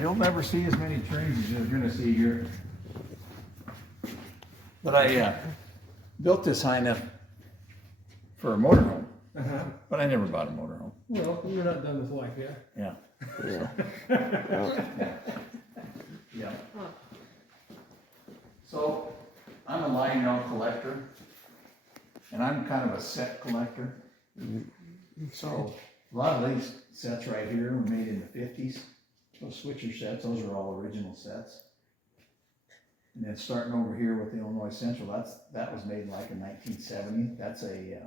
You'll never see as many trains as you're gonna see here. But I built this high enough for a motorhome, but I never bought a motorhome. Well, you're not done with life yet. Yeah. Yeah. Yeah. So I'm a Lionel collector, and I'm kind of a set collector. So a lot of these sets right here were made in the 50s. Those switcher sets, those are all original sets. And then starting over here with the Illinois Central, that was made like in 1970. That's a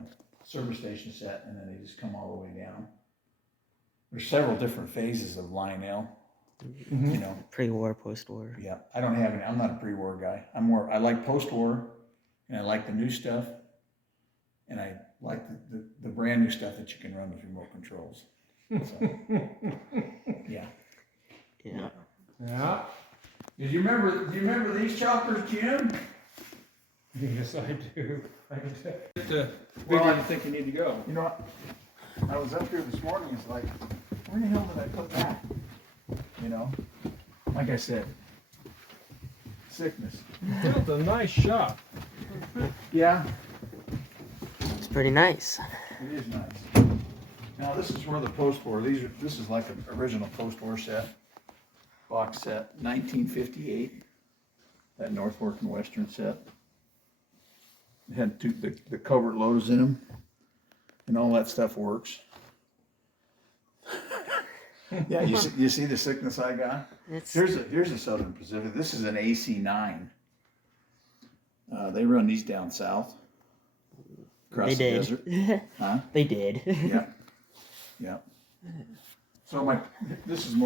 service station set, and then they just come all the way down. There's several different phases of Lionel. You know, Pre-war, post-war. yeah, I don't have any. I'm not a pre-war guy. I like post-war, and I like the new stuff, and I like the brand new stuff that you can run with remote controls. So, yeah. Yeah. Yeah. Do you remember these choppers, Jim? Yes, I do. I do. Where Where do do you think you need to go? You know what? I was up here this morning. It's like, where the hell did I put that? You know, like I said, sickness. You built a nice shop. Yeah, It's pretty nice. it is nice. Now this is where the post-war. This is like an original post-war set, box set, 1958. That Northwark and Western set. It had the covert loaders in them, and all that stuff works. Yeah, you see the sickness I got? Here's a Southern Pacific. This is an AC9. They run these down south. Across the desert. Huh? They did. Yeah. Yeah. So this is some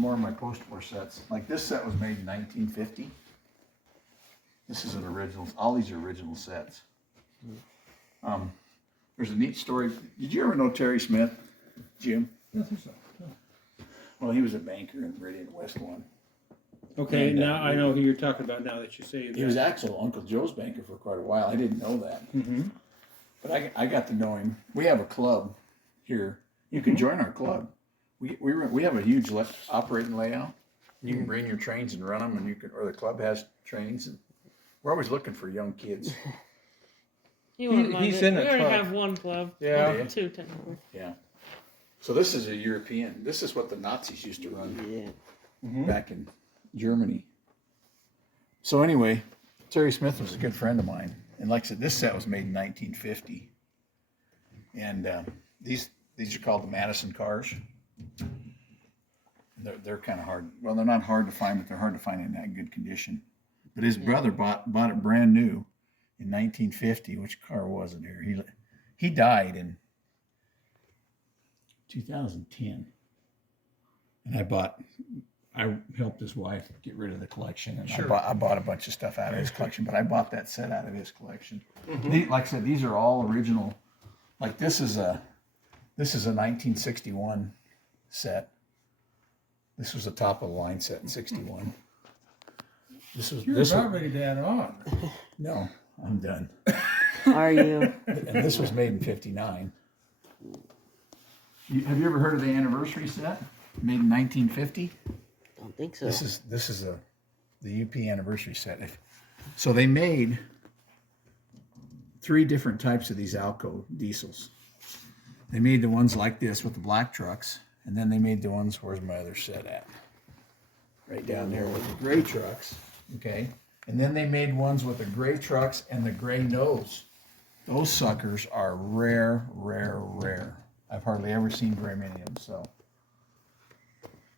more of my post-war sets. Like this set was made in 1950. This is an original. All these are original sets. There's a neat story. Did you ever know Terry Smith, Jim? I think so. Well, he was a banker in Meridian West One. Okay, And, now I know who you're talking about now that you say that. He was actually Uncle Joe's banker for quite a while. I didn't know that. Mm-hmm. But I got to know him. We have a club here. You can join our club. We have a huge operating layout. You can bring your trains and run them, and or the club has trains. And we're always looking for young kids. He's in a We already club. have one club. Yeah. Well, two technically. Yeah. So this is a European. This is what the Nazis used to run Yeah. back in Germany. So anyway, Terry Smith was a good friend of mine, and like I said, this set was made in 1950, and these are called the Madison cars. They're kind of hard. Well, they're not hard to find, but they're hard to find in that good condition. But his brother bought it brand new in 1950. Which car was it here? He died in 2010, and I helped his wife get rid of the collection, and Sure. I bought a bunch of stuff out of his collection, but I bought that set out of his collection. Like I said, these are all original. Like this is a 1961 set. This was a top of the line set in '61. You're about ready to add on. No, I'm done. Are you? And this was made in '59. Have you ever heard of the anniversary set? Made in 1950. Don't think so. This is the UP anniversary set. So they made 3 different types of these Alco diesels. They made the ones like this with the black trucks, and then they made the ones. Where's my other set at? Right down there with the gray trucks. Okay, and then they made ones with the gray trucks and the gray nose. Those suckers are rare, rare, rare. I've hardly ever seen very many of them. So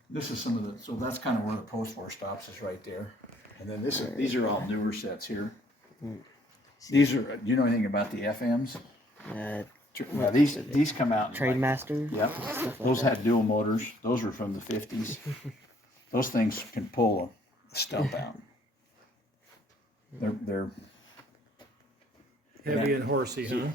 this is some of the. So that's kind of where the post-war stops is right there. And then these are all newer sets here. These are. Do you know anything about the FMs? Well, these come out. Trademaster. Yep. Those had dual motors. Those were from the 50s. Those things can pull a stump out. They're Heavy and horsey, huh?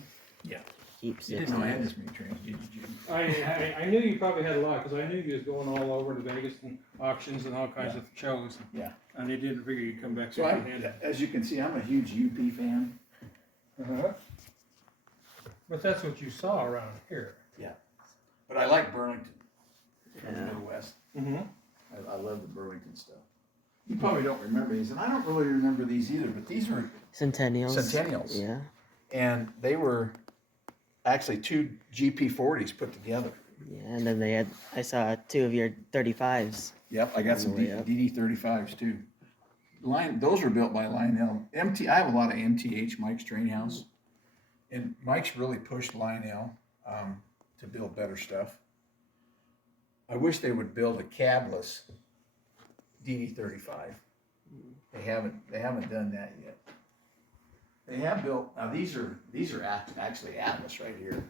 yeah. Keeps You it. didn't know I had this many trains, did you, Jim? I knew you probably had a lot because I knew you was going all over to Vegas and auctions and all kinds of shows. Yeah. And they didn't figure you'd come back So empty-handed. as you can see, I'm a huge UP fan. Uh-huh. But that's what you saw around here. Yeah. But I like Burlington from the Yeah. Midwest. Mm-hmm. I love the Burlington stuff. You probably don't remember these, and I don't really remember these either, but these were Centennials. Centennials. Yeah. And they were actually two GP40s put together. Yeah, and then I saw 2 of your 35s. Yep, I got some DD35s too. Those were built by Lionel. I have a lot of MTH, Mike's Train House. And Mike's really pushed Lionel to build better stuff. I wish they would build a cabless DD35. They haven't done that yet. They have built, now these are actually Atlas right here.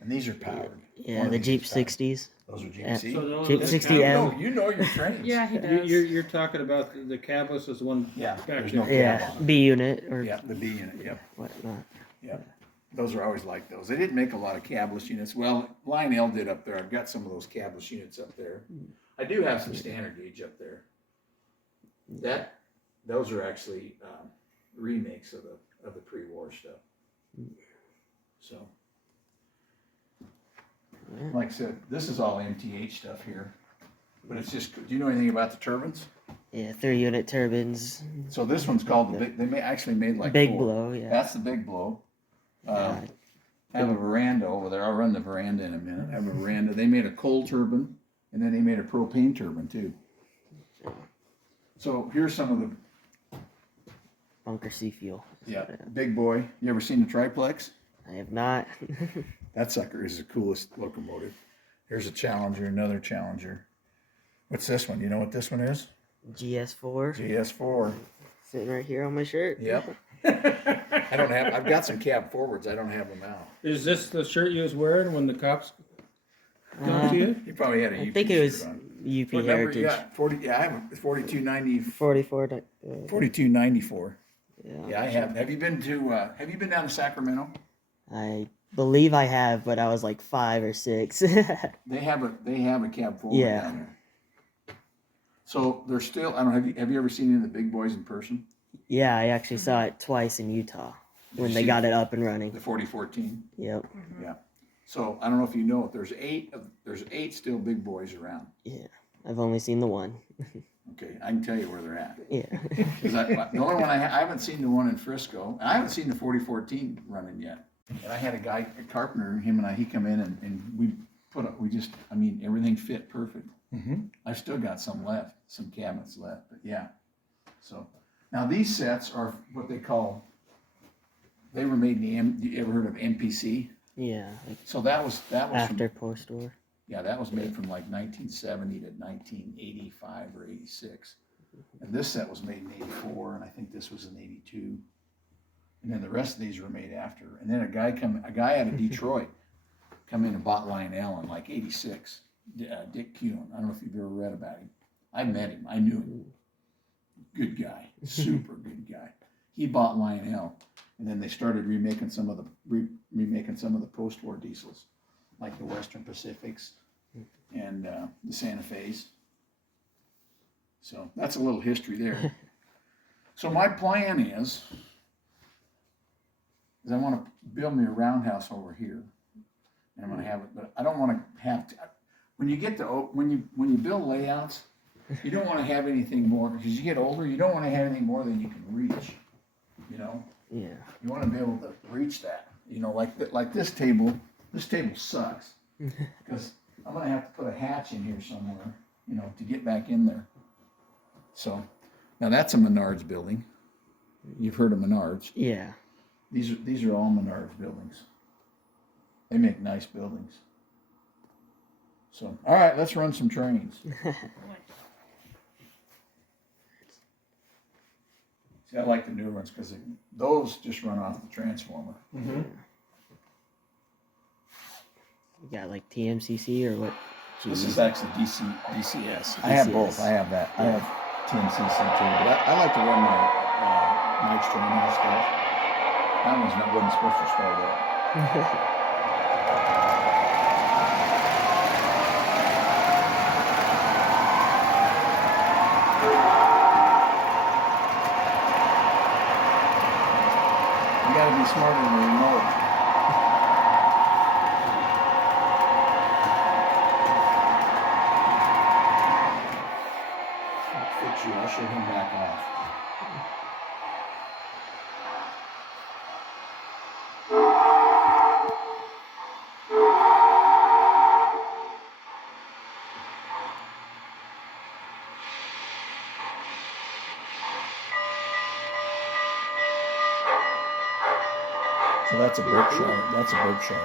And these are powered. Yeah, the Jeep 60s. Those are Jeep Yeah. C. So those Jeep are the 60M. You know your trains. Yeah, he does. You're talking about the cabless is the one Yeah, back there's there. no Yeah, cab on it. B unit or Yeah, the B unit, yep. whatnot. Yep. Those are always like those. They didn't make a lot of cabless units. Well, Lionel did up there. I've got some of those cabless units up there. I do have some standard gauge up there. Those are actually remakes of the pre-war stuff. So, like I said, this is all MTH stuff here. But it's just, do you know anything about the turbines? Yeah, 3 unit turbines. So this one's called the big, actually made like Big 4. blow, yeah. That's the big blow. I have a veranda over there. I'll run the veranda in a minute. I have a veranda. They made a coal turbine, and then they made a propane turbine too. So here's some of the Bunker C fuel. big boy. You ever seen the triplex? I have not. That sucker is the coolest locomotive. Here's a Challenger, another Challenger. What's this one? You know what this one is? GS4. GS4. Sitting right here on my shirt. Yep. I've got some cab forwards. I don't have them out. Is this the shirt you was wearing when the cops come to you? You probably had a I UP think it was shirt on. UP What number you Heritage. got? 40, yeah, I have a 4290, 44. 4294. Yeah. Yeah, I have. Have you been down to Sacramento? I believe I have, but I was like 5 or 6. They have a cab forward Yeah. down there. So they're still, I don't know, have you ever seen any of the big boys in person? Yeah, I actually saw it twice in Utah when you they see got it up and running. The 4014? Yep. Yeah. So I don't know if you know it, there's eight still big boys around. Yeah. I've only seen the one. Okay, I can tell you where they're at. Yeah. 'Cause the only one I haven't seen the one in Frisco, and I haven't seen the 4014 running yet. And I had a guy, a carpenter, him and he come in and everything fit perfect. I've still got some left, some cabinets left, but yeah. So now these sets are what they were made in you ever heard of MPC? Yeah. Like So that was after post-war. Yeah, that was made from like 1970 to 1985 or 86. And this set was made in 84, and I think this was in 82. And then the rest of these were made after. And then a guy out of Detroit come in and bought Lionel in like 86. Dick Kuhn. I don't know if you've ever read about him. I met him. I knew him. Good guy. Super good guy. He bought Lionel, and then they started remaking some of the post-war diesels, like the Western Pacifics and the Santa Fe's. So that's a little history there. So my plan is I want to build me a roundhouse over here, and I'm going to have it, but I don't want to have to. When you build layouts, you don't want to have anything more because you get older. You don't want to have anything more than you can reach. You know. Yeah. You want to be able to reach that. You know, like this table. This table sucks because I'm going to have to put a hatch in here somewhere. You know, to get back in there. So now that's a Menards building. You've heard of Menards. Yeah. These are all Menards buildings. They make nice buildings. So, all right, let's run some trains. See, I like the new ones because those just run off the transformer. Mm-hmm. You got like TMCC or what? This is actually DCS. I have both. I have that. I have TMCC too, but I like to run my Mike's Train House stuff. That wasn't supposed to start up. You gotta be smarter than the remote. Fix you, I'll show him back off. So that's a Berkshire. That's a Berkshire.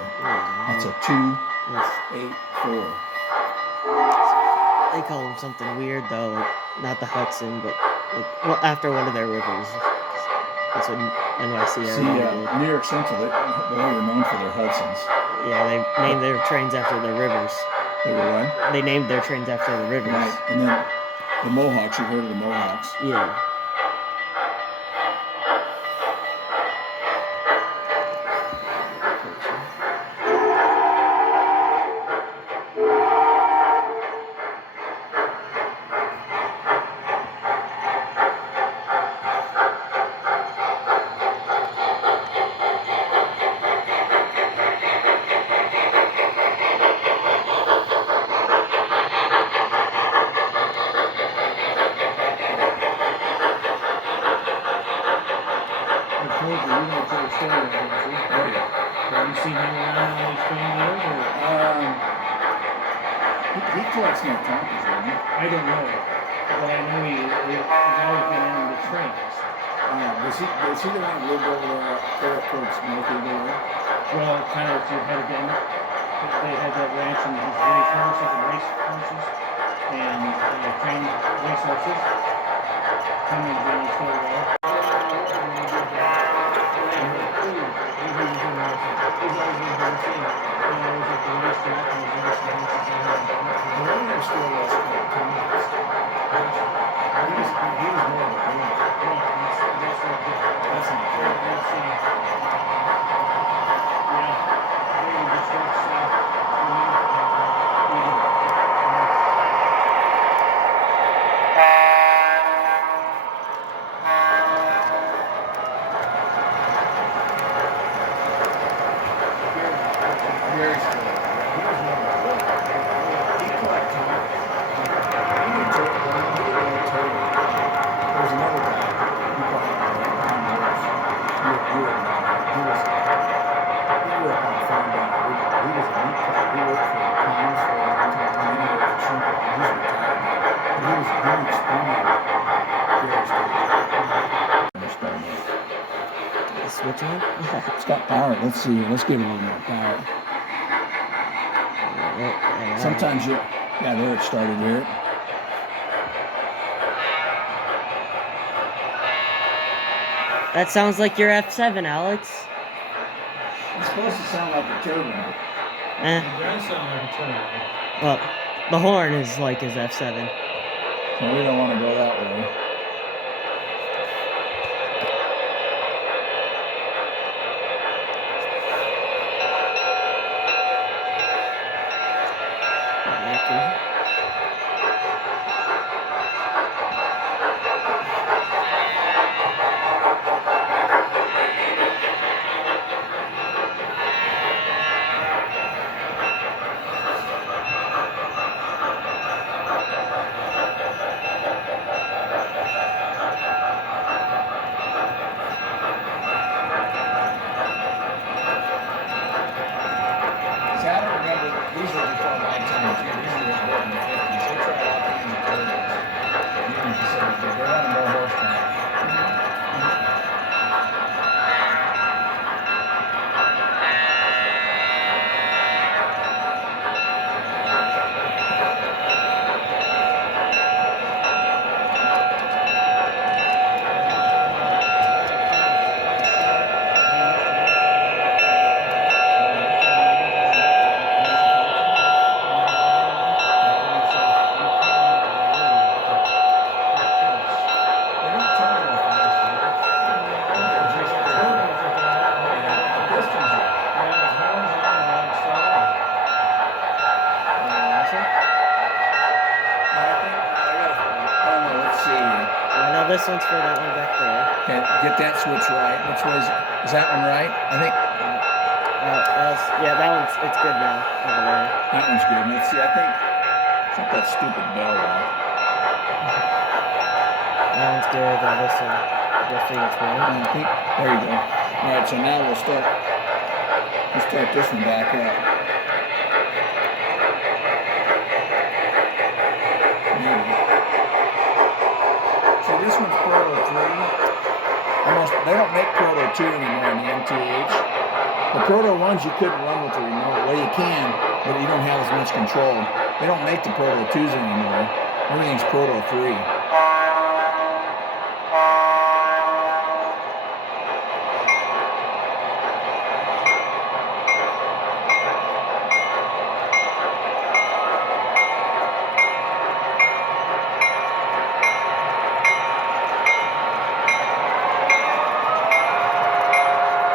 That's a 2.84. They call them something weird though, like not the Hudson, but like well, after one of their rivers. That's what NYC See, did. New York Central, they were known for their Hudsons. Yeah, they named their trains after the rivers. They were what? They named their trains after the rivers. Right, and then the Mohawks. You've heard of the Mohawks? Yeah. See him around on these train deals, or He collects no copies, doesn't he? I don't know, but I know he's always been in the trains. Was he the one who lived over there towards North Eagle Way? Well, kind of if you head down, they had that ranch and these race horses and train race horses. Coming down to the Switch on? It's got power. Let's see. Let's give it a little more power. Sometimes yeah, there it started here. That sounds like your F7, Alex. It's supposed to sound like a turbine. Eh. It does sound like a turtle. Well, the horn is like his F7. So we don't want to go that way. This one's for that one back there. Okay, get that switch right. Which way is that one right? I think. Yeah, that one's, it's good now, over there. That one's good. Let's see, I think that stupid bell off. That one's good. This one. Just 3 inch more. I think, there you go. All right, so now we'll start this one back up. So this one's Proto 3. They don't make Proto 2 anymore in the MTH. The Proto 1s you couldn't run with the remote. Well, you can, but you don't have as much control. They don't make the Proto 2s anymore. Everything's Proto 3.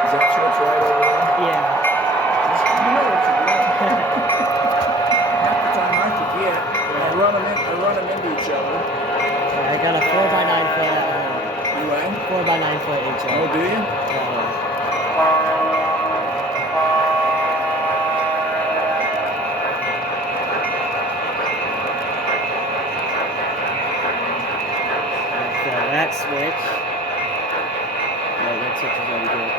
Is that switch right over there? Yeah. You know what you're doing. Half the time I forget. I run them into each other. I got a 4x9 foot. You right? 4x9 foot HO. Oh, do you? So that switch. Yeah, that switch is already good.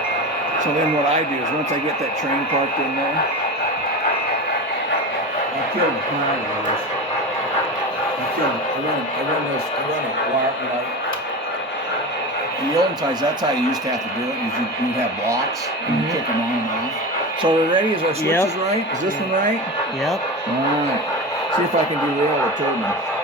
So then what I do is once I get that train parked in there, I kill the power wires. I run a wire. In the olden times, that's how you used to have to do it. You'd have blocks and you kick them on and off. So we're ready? Is our switches right? Is this one right? Yep. Alright. See if I can derail the turbine.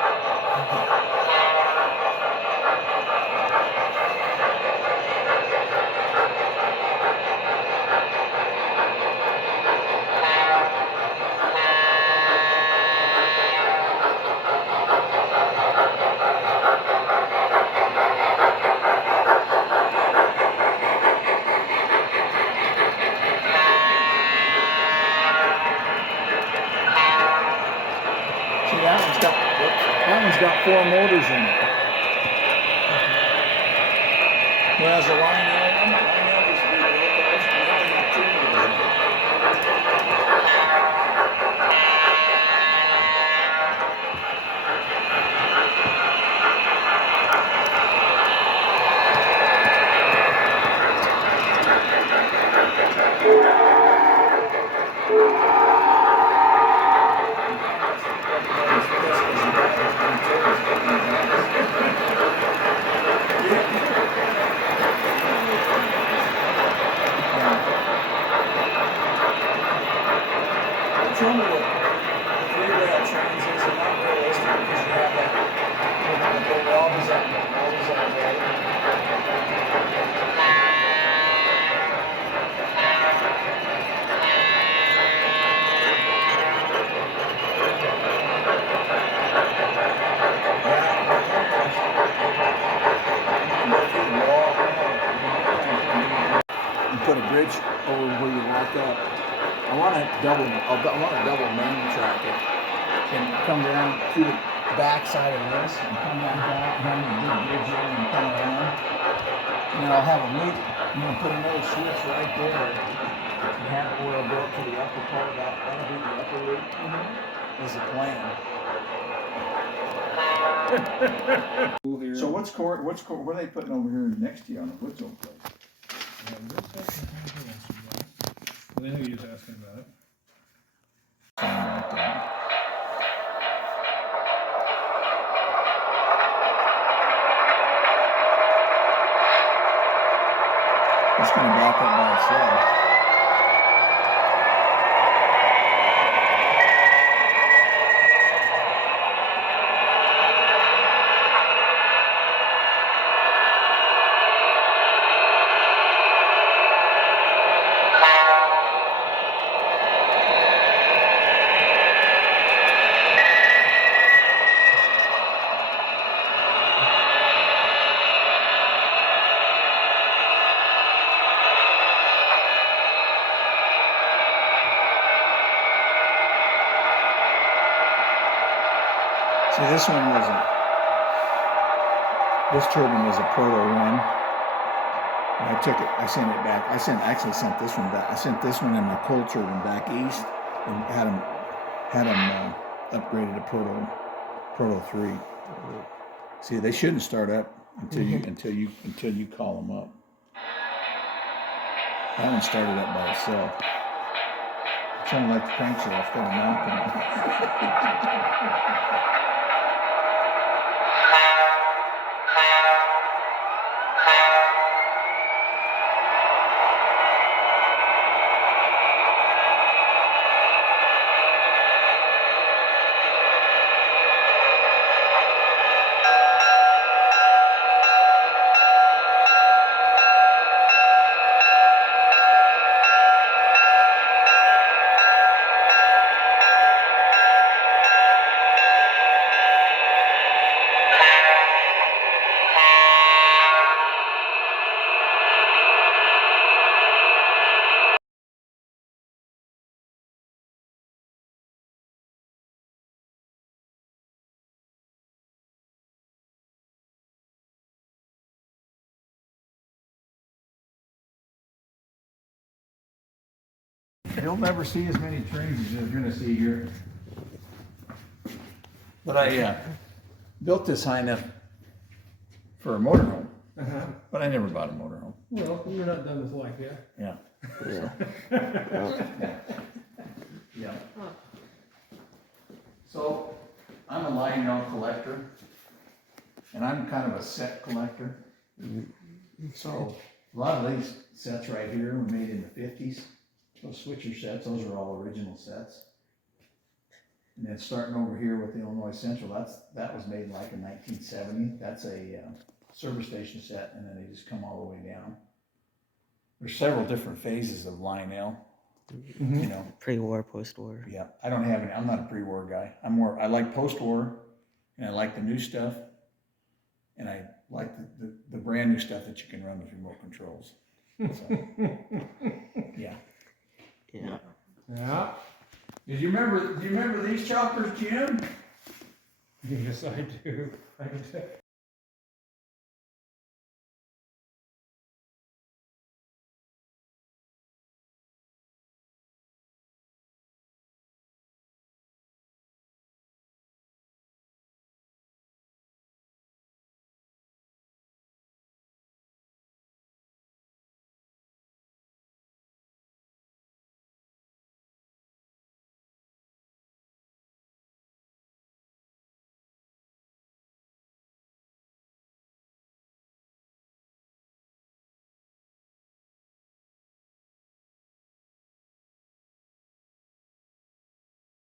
That one's got 4 motors in it. Whereas the Lionel just be real close, and that one got 2 motors in it. The trouble with 3-rail trains is they're not realistic because you have that, they're always up there. And put a bridge over where you walk up. I want to double main track it and come around through the back side of this and come back out and have a big bridge in and come around. And then I'll have a loop. I'm going to put another switch right there and have it where I'll go up to the upper part of that. That'll be the upper loop. Is the plan. So what are they putting over here next to you on the Woodville place? I know you just asking about it. Right there. It's going to back up by itself. See, this turbine was a Proto 1. And I took it, I sent it back. Actually sent this one back. I sent this one and my coal turbine back east and had them upgraded to Proto 3. See, they shouldn't start up. until you call them up. That one started up by itself. It sounded like the crankshaft got a knock on it. You'll never see as many trains as you're gonna see here. But I built this high enough for a motorhome, but I never bought a motorhome. Well, you're not done with life yet. Yeah. Yeah. Yeah. So, I'm a Lionel collector, and I'm kind of a set collector. So, a lot of these sets right here were made in the 50s. Those switcher sets, those are all original sets. And then starting over here with the Illinois Central, that was made like in 1970. That's a service station set, and then they just come all the way down. There's several different phases of Lionel. You know, Pre-war, post-war. yeah, I don't have any. I'm not a pre-war guy. I like post-war, and I like the new stuff, and I like the brand new stuff that you can run with remote controls. So, yeah. Yeah. Yeah. Do you remember these choppers, Jim? Yes, I do.